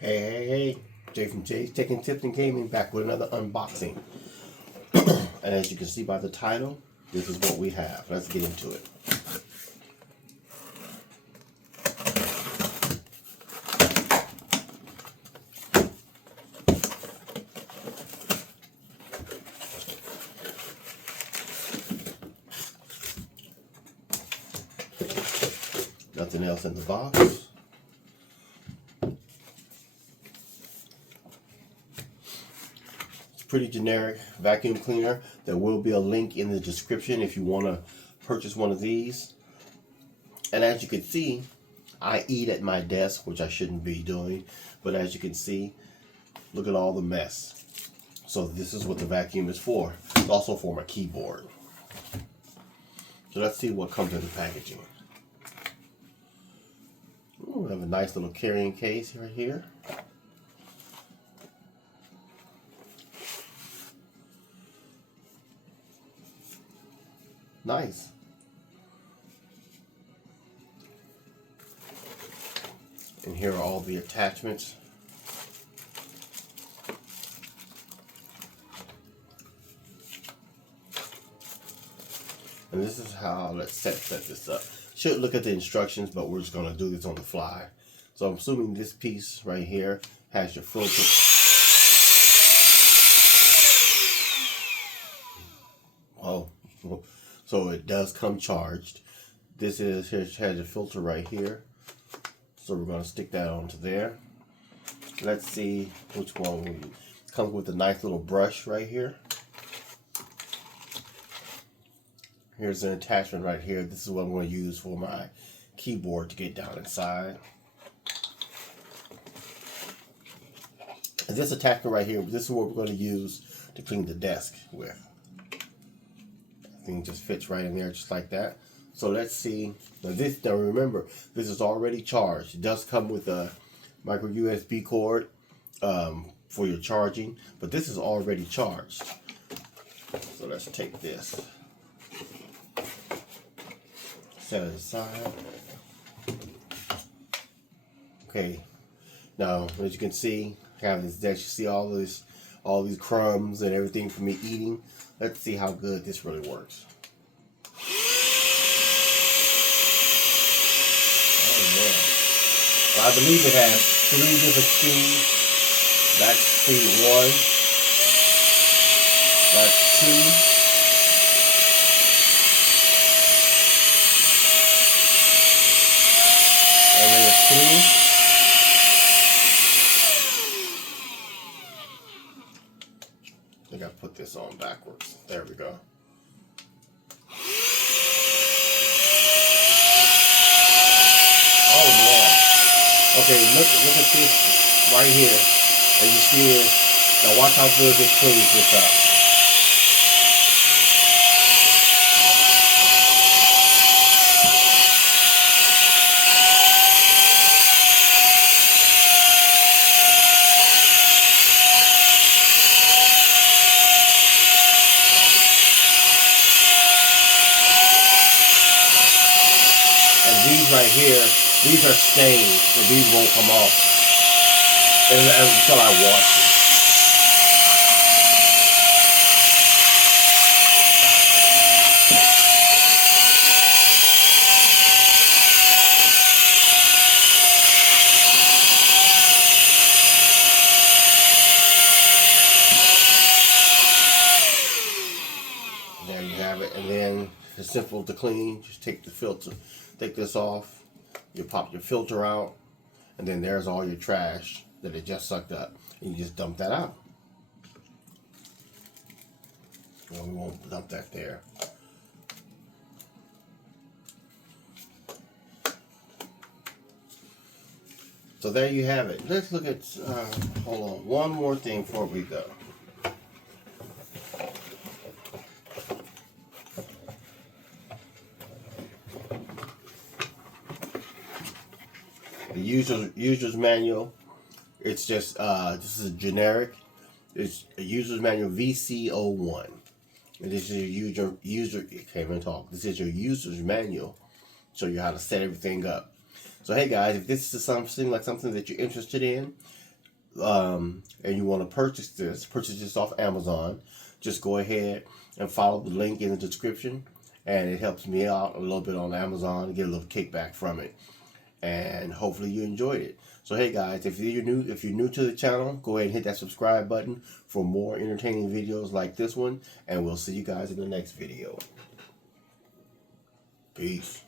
Hey, Jay from Jay's Taking Tips and Gaming back with another unboxing. And as you can see by the title, this is what we have. Let's get into it. Nothing else in the box. Pretty generic vacuum cleaner. There will be a link in the description if you want to purchase one of these. And as you can see, I eat at my desk, which I shouldn't be doing, but as you can see, look at all the mess. So this is what the vacuum is for. It's also for my keyboard. So let's see what comes in the packaging. Ooh, we have a nice little carrying case right here. Nice. And here are all the attachments. And this is how, let's set this up. Should look at the instructions, but we're just going to do this on the fly. So I'm assuming this piece right here has your filter. Oh. So it does come charged. This has a filter right here. So we're going to stick that onto there. Let's see which one we use. Comes with a nice little brush right here. Here's an attachment right here. This is what I'm going to use for my keyboard to get down inside. And this attachment right here, this is what we're going to use to clean the desk with. Thing just fits right in there just like that. So let's see. Now remember, this is already charged. It does come with a micro USB cord for your charging, but this is already charged. So let's take this, set it aside. Okay, now as you can see, I have this desk. You see all these crumbs and everything from me eating. Let's see how good this really works. Oh yeah. Well, I believe it has 3 different speeds. That's speed 1. That's 2. And then it's 3. I think I put this on backwards. There we go. Oh yeah. Okay, look at this right here. As you see this. Now watch how good this cleans this up. These right here, these are stained, so these won't come off until I wash it. There you have it, and then it's simple to clean. Just take the filter, take this off. You pop your filter out, and then there's all your trash that it just sucked up. And you just dump that out. Well, we won't dump that there. So there you have it. Let's look at, hold on, one more thing before we go. The user's manual. It's just this is a generic. It's a user's manual VC01. And this is your user. Can't even talk. This is your user's manual. Show you how to set everything up. So hey guys, if this is something that you're interested in, and you want to purchase this off Amazon, just go ahead and follow the link in the description, and it helps me out a little bit on Amazon to get a little kickback from it. And hopefully you enjoyed it. So hey guys, if you're new to the channel, go ahead and hit that subscribe button for more entertaining videos like this one, and we'll see you guys in the next video. Peace.